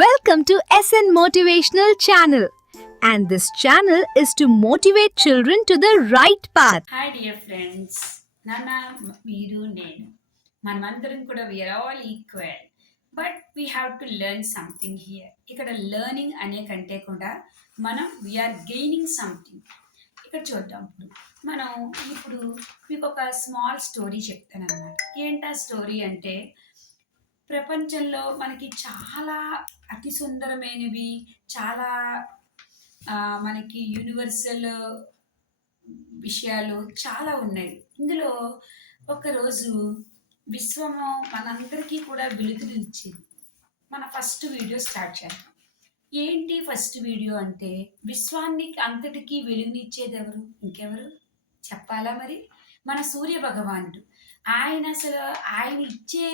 Welcome to SN Motivational Channel, and this channel is to motivate children to the right path. Hi dear friends, Nana, Meeru, Nenu. మనమందరం కూడా we are all equal, but we have to learn something here. ఇక్కడ learning అనే కంటే కూడా మనం we are gaining something. ఇక్కడ చూద్దాం మనం ఇప్పుడు మీకు ఒక స్మాల్ స్టోరీ చెప్తాను అన్నమాట. ఏంటా స్టోరీ అంటే ప్రపంచంలో మనకి చాలా అతి సుందరమైనవి చాలా మనకి యూనివర్సల్ విషయాలు చాలా ఉన్నాయి. ఇందులో ఒకరోజు విశ్వము మనందరికీ కూడా వెలుగునిచ్చింది. మన ఫస్ట్ వీడియో స్టార్ట్ చేద్దాం. ఏంటి ఫస్ట్ వీడియో అంటే విశ్వాన్ని అంతటికీ వెలుగునిచ్చేది ఎవరు? ఇంకెవరు చెప్పాలా? మరి మన సూర్య భగవానుడు. ఆయన ఇచ్చే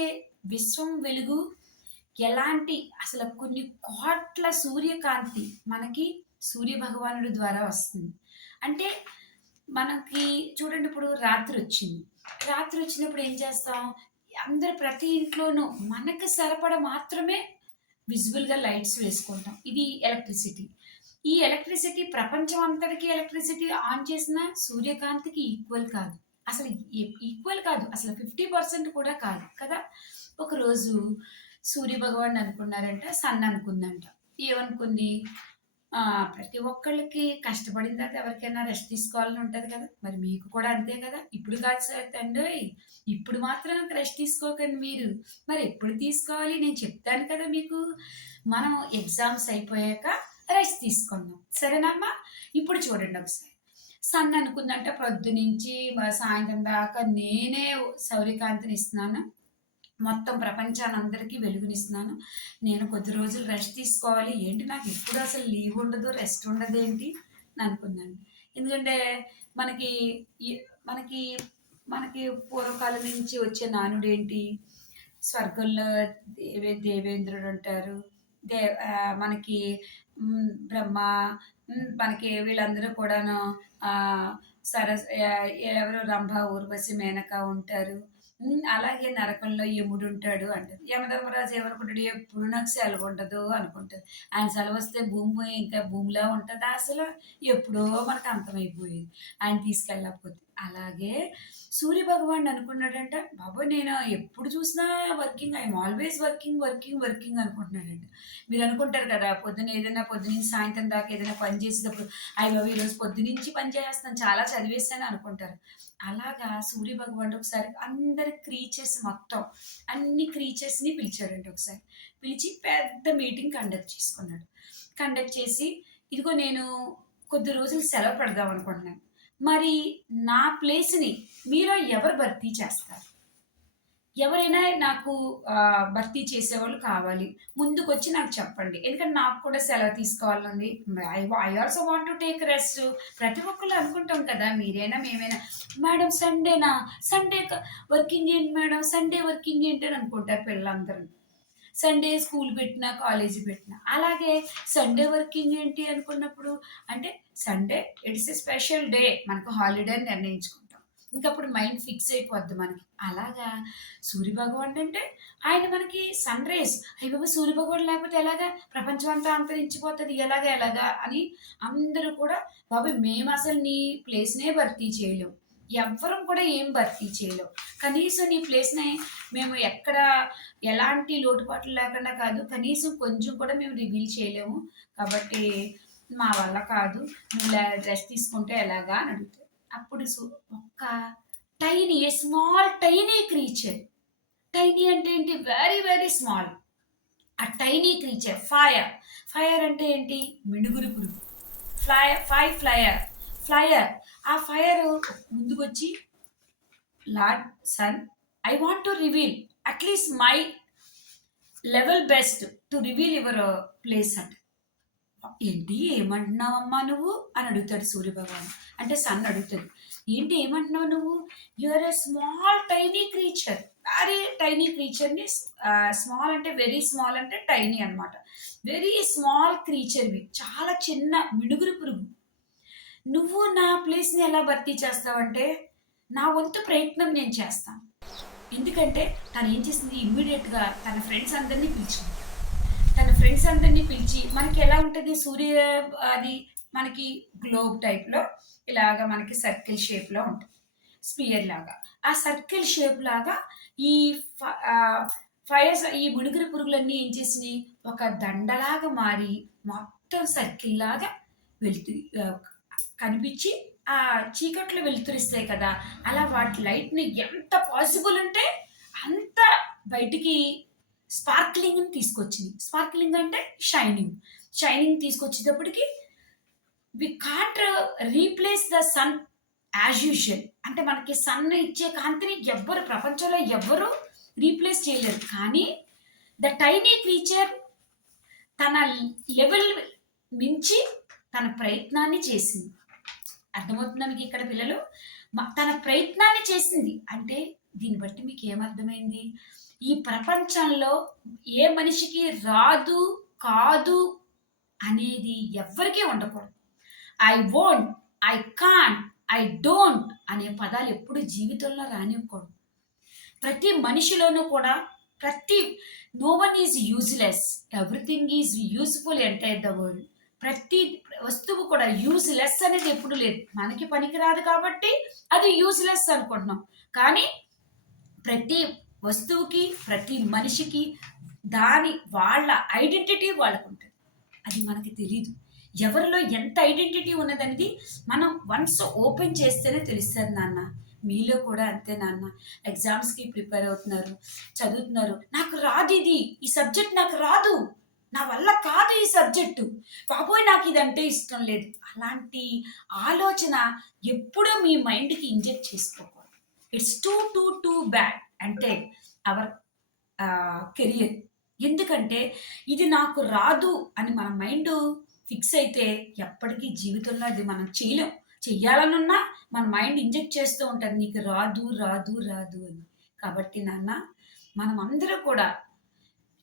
విశ్వం వెలుగు ఎలాంటి అసలు కొన్ని కోట్ల సూర్యకాంతి మనకి సూర్య భగవానుడి ద్వారా వస్తుంది. అంటే మనకి చూడండి, ఇప్పుడు రాత్రి వచ్చినప్పుడు ఏం చేస్తాం? అందరు ప్రతి ఇంట్లోనూ మనకు సరిపడ మాత్రమే విజిబుల్గా లైట్స్ వేసుకుంటాం. ఇది ఎలక్ట్రిసిటీ. ఈ ఎలక్ట్రిసిటీ ప్రపంచం అంతటికి ఎలక్ట్రిసిటీ ఆన్ చేసిన సూర్యకాంతికి ఈక్వల్ కాదు. అసలు ఈక్వల్ కాదు, అసలు 50% కూడా కాదు కదా. ఒకరోజు సూర్య భగవాన్ అనుకున్నారంట, సన్ అనుకుందంట. ఏమనుకుంది? ప్రతి ఒక్కళ్ళకి కష్టపడిన తర్వాత ఎవరికైనా రెస్ట్ తీసుకోవాలని ఉంటుంది కదా. మరి మీకు కూడా అంతే కదా. ఇప్పుడు కాదు సార్ తండ్రి, ఇప్పుడు మాత్రం రెస్ట్ తీసుకోకండి మీరు. మరి ఎప్పుడు తీసుకోవాలి నేను చెప్తాను కదా మీకు. మనం ఎగ్జామ్స్ అయిపోయాక రెస్ట్ తీసుకుందాం, సరేనమ్మా? ఇప్పుడు చూడండి ఒకసారి. సన్ అనుకుందంట, పొద్దునుంచి సాయంత్రం దాకా నేనే సౌర్యకాంతిని ఇస్తున్నాను, మొత్తం ప్రపంచాన్ని అందరికీ వెలుగునిస్తున్నాను. నేను కొద్ది రోజులు రెస్ట్ తీసుకోవాలి. ఏంటి నాకు ఎప్పుడు అసలు లీవ్ ఉండదు, రెస్ట్ ఉండదు ఏంటి అని అనుకున్నాను. ఎందుకంటే మనకి మనకి మనకి పూర్వకాలం నుంచి వచ్చే నానుడు ఏంటి? స్వర్గంలో దేవేంద్రుడు అంటారు, మనకి బ్రహ్మ, మనకి వీళ్ళందరూ కూడాను ఎవరు రంభ, ఊర్వశి, మేనక ఉంటారు. అలాగే నరకంలో యముడు ఉంటాడు అంటారు. యమధర్మరాజు ఏమనుకుంటాడు? ఎప్పుడు నాకు సెలవు ఉండదు అనుకుంటారు. ఆయన సెలవు వస్తే భూమి ఇంకా భూమిలా ఉంటుందా? అసలు ఎప్పుడో మనకు అంతమైపోయింది ఆయన తీసుకెళ్ళకపోతే. అలాగే సూర్య భగవాన్ అనుకున్నాడంట, బాబు నేను ఎప్పుడు చూసినా working, I'm always working working working అనుకుంటున్నాడంట. మీరు అనుకుంటారు కదా, పొద్దునుంచి సాయంత్రం దాకా ఏదైనా పని చేసేటప్పుడు అయ్యి బాబు ఈరోజు పొద్దునుంచి పని చేస్తాను, చాలా చదివేస్తాను అనుకుంటారు. అలాగా సూర్య భగవానుడు ఒకసారి అందరి క్రీచర్స్ మొత్తం అన్ని క్రీచర్స్ని పిలిచాడంట. ఒకసారి పిలిచి పెద్ద మీటింగ్ కండక్ట్ చేసి ఇదిగో నేను కొద్ది రోజులు సెలవు పెడదాం అనుకుంటున్నాను. మరి నా ప్లేస్ని మీరు ఎవరు భర్తీ చేస్తారు? ఎవరైనా నాకు భర్తీ చేసేవాళ్ళు కావాలి, ముందుకు వచ్చి నాకు చెప్పండి. ఎందుకంటే నాకు కూడా సెలవు తీసుకోవాలని, I also want to take rest. ప్రతి ఒక్కళ్ళు అనుకుంటాం కదా, మీరైనా మేమైనా, మేడం సండేనా, సండే వర్కింగ్ ఏంటి మేడం, సండే వర్కింగ్ ఏంటి అని అనుకుంటారు పిల్లలందరూ. సండే స్కూల్ పెట్టినా కాలేజీ పెట్టినా. అలాగే సండే వర్కింగ్ ఏంటి అనుకున్నప్పుడు, అంటే Sunday it's a special day, మనకు హాలిడే అని నిర్ణయించుకుంటాం. ఇంకప్పుడు మైండ్ ఫిక్స్ అయిపోద్ది మనకి. అలాగా సూర్య భగవాన్ అంటే ఆయన మనకి సన్ రేస్. అయ్యి బాబు సూర్య భగవాన్ లేకపోతే ఎలాగా, ప్రపంచం అంతా అంతరించిపోతుంది, ఎలాగా అని అందరూ కూడా, బాబు మేము అసలు నీ ప్లేస్నే భర్తీ చేయలేము, ఎవ్వరం కూడా ఏం భర్తీ చేయలేవు, కనీసం నీ ప్లేస్ని మేము ఎక్కడ ఎలాంటి లోటుపాట్లు లేకుండా కాదు, కనీసం కొంచెం కూడా మేము రివీల్ చేయలేము, కాబట్టి మా వల్ల కాదు, నువ్వు రెస్ట్ తీసుకుంటే ఎలాగా అని అడుగుతాడు. అప్పుడు ఒక్క స్మాల్ టైనీ క్రీచర్, టైనీ అంటే ఏంటి? Very very small. ఆ టైనీ క్రీచర్ ఫైర్ అంటే ఏంటి? మిడుగురు పురుగు. ఫ్లయర్. ఆ ఫైర్ ముందుకు వచ్చి, lord sun, I want to reveal at least my level best to reveal your place అంట. ఏంటి ఏమంటున్నావమ్మా నువ్వు అని అడుగుతాడు సూర్యభగవాన్. అంటే సన్ అడుగుతాడు, ఏంటి ఏమంటున్నావు నువ్వు? You're a small tiny creature, very tiny క్రీచర్ని. స్మాల్ అంటే వెరీ స్మాల్ అంటే టైనీ అనమాట. వెరీ స్మాల్ క్రీచర్వి, చాలా చిన్న మిడుగురు పురుగు. నువ్వు నా ప్లేస్ని ఎలా భర్తీ చేస్తావంటే, నా వంతు ప్రయత్నం నేను చేస్తాను. ఎందుకంటే తను ఏం చేసింది, ఇమ్మీడియట్గా తన ఫ్రెండ్స్ అందరినీ పిలిచింది. తన ఫ్రెండ్స్ అందరినీ పిలిచి మనకి ఎలా ఉంటుంది సూర్య అది మనకి గ్లోబ్ టైప్‌లో ఇలాగ మనకి సర్కిల్ షేప్‌లో ఉంటుంది. స్పియర్ లాగా. ఆ సర్కిల్ షేప్ లాగా ఈ ఫ ఆహ్, ఫైర్స్ ఈ మిణుగురు పురుగులన్నీ ఏం చేసినియి, ఒక దండలాగా మారి మొత్తం సర్కిల్‌లాగా వెలుతురి కనిపించి ఆ చీకట్లో వెలుతురిస్తాయి కదా! అలా వాటి లైట్‌ని ఎంత పాసిబుల్ ఉంటే అంత బయటికి స్పార్క్లింగ్‌ని తీసుకొచ్చింది. స్పార్క్లింగ్ అంటే షైనింగ్. షైనింగ్ తీసుకొచ్చేటప్పటికి we can't replace the sun as usual. అంటే మనకి సన్ ఇచ్చే కాంతిని ఎవ్వరు ప్రపంచంలో ఎవ్వరు రీప్లేస్ చేయలేరు. కానీ ద టైనీ క్రీచర్ తన లెవెల్ మించి తన ప్రయత్నాన్ని చేసింది. అర్థమవుతుందా మీకు ఇక్కడ పిల్లలు? తన ప్రయత్నాన్ని చేసింది. అంటే దీన్ని బట్టి మీకేమర్థమైంది? ఈ ప్రపంచంలో ఏ మనిషికి రాదు, కాదు అనేది ఎవ్వరికీ ఉండకూడదు. I won't, I can't, I don't అనే పదాలు ఎప్పుడు జీవితంలో రానివ్వకూడదు. ప్రతి మనిషిలోనూ కూడా no one is useless. Everything is useful entire the world. ప్రతి వస్తువు కూడా యూజ్‌లెస్ అనేది ఎప్పుడు లేదు. మనకి పనికిరాదు కాబట్టి అది యూజ్‌లెస్ అనుకుంటున్నాం. కానీ ప్రతి వస్తువుకి, ప్రతి మనిషికి వాళ్ళ ఐడెంటిటీ వాళ్ళకుంటది. అది మనకి తెలీదు. ఎవరిలో ఎంత ఐడెంటిటీ ఉన్నదనేది మనం వన్స్ ఓపెన్ చేస్తేనే తెలుస్తది నాన్న. మీలో కూడా అంతే నాన్న. ఎగ్జామ్స్‌కి ప్రిపేర్ అవుతున్నారు, చదువుతున్నారు. నాకు రాదిది. ఈ సబ్జెక్ట్ నాకు రాదు. నా వల్ల కాదు ఈ సబ్జెక్టు. బాబోయ్! నాకిదంటే ఇష్టం లేదు. అలాంటి ఆలోచన ఎప్పుడూ మీ మైండ్‌కి ఇంజెక్ట్ చేసుకోకూడదు. ఇట్స్ టూ బ్యాడ్ అంటే అవర్ కెరియర్. ఎందుకంటే ఇది నాకు రాదు అని మన మైండు ఫిక్స్ అయితే ఎప్పటికీ జీవితంలో అది మనం చేయలేం. చెయ్యాలనున్నా మన మైండ్ ఇంజెక్ట్ చేస్తూ ఉంటది. నీకు రాదు, రాదు, రాదు అని. కాబట్టి నాన్న మనమందరూ కూడా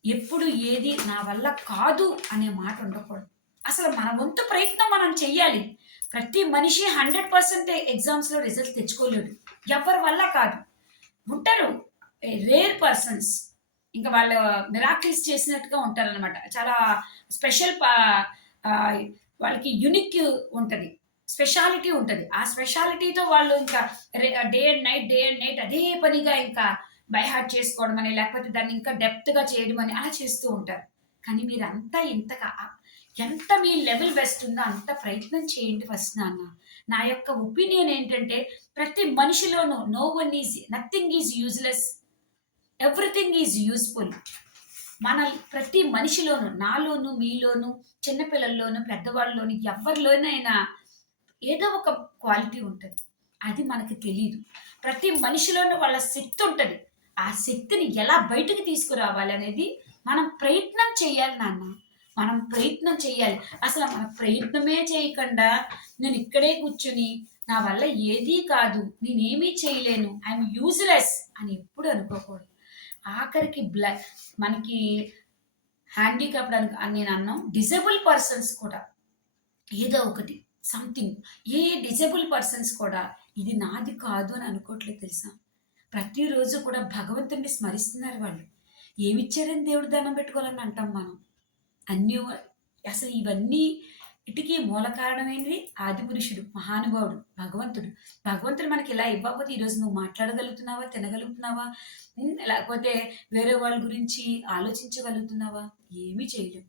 ఎప్పుడు ఏది నా వల్ల కాదు అనే మాట ఉండకూడదు. అసలు మన వంతు ప్రయత్నం మనం చెయ్యాలి. ప్రతి మనిషి 100% ఎగ్జామ్స్‌లో రిజల్ట్స్ తెచ్చుకోలేడు. ఎవ్వరి వల్ల కాదు. ఉంటారు రేర్ పర్సన్స్. ఇంకా వాళ్ళు మిరాకిల్స్ చేసినట్టుగా ఉంటారనమాట. చాలా స్పెషల్ ఆహ్, వాళ్ళకి యూనిక్ ఉంటది. స్పెషాలిటీ ఉంటది. ఆ స్పెషాలిటీతో వాళ్ళు ఇంకా డే అండ్ నైట్ అదే పనిగా ఇంకా బై హార్ట్ చేసుకోవడమని, లేకపోతే దాన్ని ఇంకా డెప్త్‌గా చేయడమని అలా చేస్తూ ఉంటారు. కానీ మీరంతా ఇంతగా ఎంత మీ లెవెల్ బెస్ట్ ఉందో అంత ప్రయత్నం చేయండి ఫస్ట్ నాన్న. నా యొక్క ఒపీనియన్ ఏంటంటే ప్రతి మనిషిలోనూ nothing is useless. Everything is useful. మన ప్రతి మనిషిలోనూ, నాలోనూ, మీలోనూ, చిన్న పిల్లల్లోనూ, పెద్దవాళ్ళలోనూ ఎవరిలోనైనా ఏదో ఒక క్వాలిటీ ఉంటది. అది మనకి తెలీదు. ప్రతి మనిషిలోనూ వాళ్ళ శక్తి ఉంటది. ఆ శక్తిని ఎలా బయటకి తీసుకురావాలనేది మనం ప్రయత్నం చేయాలి నాన్న. మనం ప్రయత్నం చేయాలి. అసలు మన ప్రయత్నమే చేయకుండా నేనిక్కడే కూర్చొని నా వల్ల ఏదీ కాదు, నేనేమీ చేయలేను, ఐయామ్ యూజ్‌లెస్ అని ఎప్పుడు అనుకోకూడదు. ఆఖరికి మనకి హ్యాండిక్యాప్డ్ అని నేనన్నాం. డిజేబుల్ పర్సన్స్ కూడా ఏదో ఒకటి సంథింగ్ ఏ డిజేబుల్ పర్సన్స్ కూడా ఇది నాది కాదు అని అనుకోవట్లేదు తెలుసా? ప్రతిరోజు కూడా భగవంతుడిని స్మరిస్తున్నారు వాళ్ళు. ఏమిచ్చారని దేవుడి దండం పెట్టుకోవాలని అంటాం మనం. అన్నీ అసలు ఇవన్నీ ఇటికి మూల కారణమైనది ఆదిపురుషుడు, మహానుభావుడు, భగవంతుడు. భగవంతుడు మనకి ఇలా ఇవ్వకపోతే ఈరోజు నువ్వు మాట్లాడగలుగుతున్నావా? తినగలుగుతున్నావా? లేకపోతే వేరే వాళ్ళ గురించి ఆలోచించగలుగుతున్నావా? ఏమీ చేయలేవు.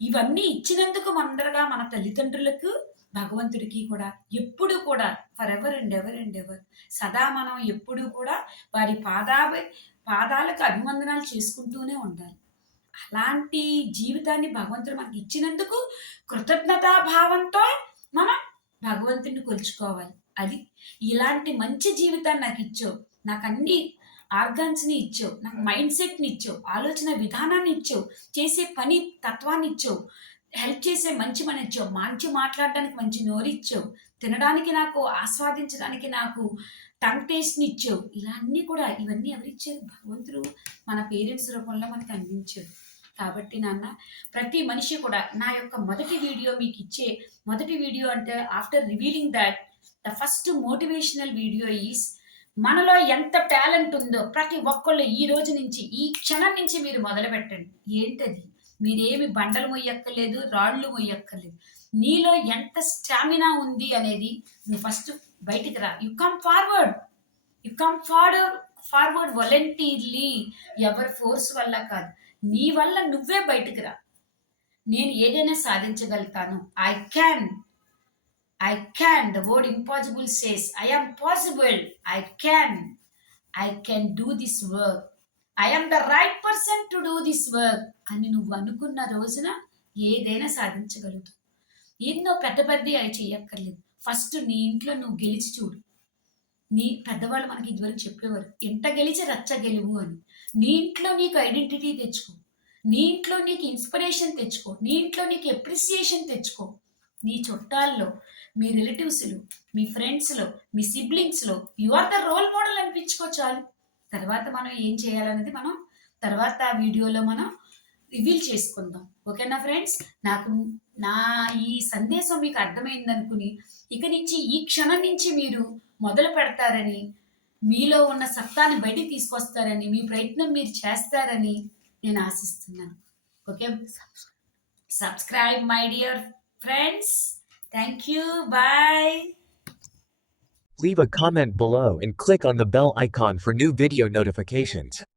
ఇవన్నీ ఇచ్చినందుకు మొదటగా మన తల్లిదండ్రులకు, భగవంతుడికి కూడా ఎప్పుడూ కూడా ఫరెవర్ అండ్ ఎవర్ సదా మనం ఎప్పుడూ కూడా వారి పాదాలకు అభివందనాలు చేసుకుంటూనే ఉండాలి. అలాంటి జీవితాన్ని భగవంతుడు మనకి ఇచ్చినందుకు కృతజ్ఞతా భావంతో మనం భగవంతుడిని కొలుచుకోవాలి. అది ఇలాంటి మంచి జీవితాన్ని నాకిచ్చావు. నాకన్నీ ఆర్గాన్స్‌ని ఇచ్చావు. నాకు మైండ్ సెట్‌ని ఇచ్చావు. ఆలోచన విధానాన్ని ఇచ్చావు. చేసే పని తత్వాన్ని ఇచ్చావు. హెల్ప్ చేసే మంచి మననిచ్చావు. మంచి మాట్లాడడానికి మంచి నోరిచ్చావు. తినడానికి నాకు ఆస్వాదించడానికి నాకు టంగ్ టేస్ట్‌ని ఇచ్చావు. ఇలా అన్నీ కూడా ఇవన్నీ ఎవరిచ్చారు? భగవంతుడు మన పేరెంట్స్ రూపంలో మనకు అందించాడు. కాబట్టి నాన్న ప్రతి మనిషి కూడా నా యొక్క మొదటి వీడియో అంటే after revealing that the first motivational video is మనలో ఎంత టాలెంట్ ఉందో ప్రతి ఒక్కళ్ళు ఈ రోజు నుంచి, ఈ క్షణం నుంచి మీరు మొదలుపెట్టండి. ఏంటది? మీరేమి బండలు మొయ్యక్కర్లేదు, రాళ్ళు మొయ్యక్కర్లేదు. నీలో ఎంత స్టామినా ఉంది అనేది నువ్వు ఫస్ట్ బయటికి రా. You come forward. You come forward voluntarily. ఎవరి ఫోర్స్ వల్ల కాదు. నీ వల్ల నువ్వే బయటికి రా. నేను ఏదైనా సాధించగలుగుతాను. I can. I can. The word impossible says, I am possible. I can. I can do this work. I am the right person to do this work. అని నువ్వు అనుకున్న రోజున ఏదైనా సాధించగలుగుతావు. ఎన్నో పెద్ద పెద్దవి అవి చెయ్యక్కర్లేదు. ఫస్ట్ నీ ఇంట్లో నువ్వు గెలిచి చూడు. నీ పెద్దవాళ్ళు మనకి ఇదివరకు చెప్పేవారు, ఇంట గెలిచి రచ్చ గెలువు అని. నీ ఇంట్లో నీకు ఐడెంటిటీ తెచ్చుకో. నీ ఇంట్లో నీకు ఇన్స్పిరేషన్ తెచ్చుకో. నీ ఇంట్లో నీకు ఎప్రిసియేషన్ తెచ్చుకో. నీ చుట్టాల్లో, మీ రిలేటివ్స్లో, మీ ఫ్రెండ్స్లో, మీ సిబ్లింగ్స్లో you are the role model అనిపించుకో చాలు. తర్వాత మనం ఏం చేయాలనేది మనం తర్వాత వీడియోలో మనం రివీల్ చేసుకుందాం. ఓకేనా ఫ్రెండ్స్? నా ఈ సందేశం మీకు అర్థమైందనుకుని ఇక నుంచి ఈ క్షణం నుంచి మీరు మొదలు పెడతారని, మీలో ఉన్న సత్తాన్ని బయటికి తీసుకొస్తారని, మీ ప్రయత్నం మీరు చేస్తారని నేను ఆశిస్తున్నాను. Okay, subscribe my dear friends. Thank you. Bye. Leave a comment below and click on the bell icon for new video notifications.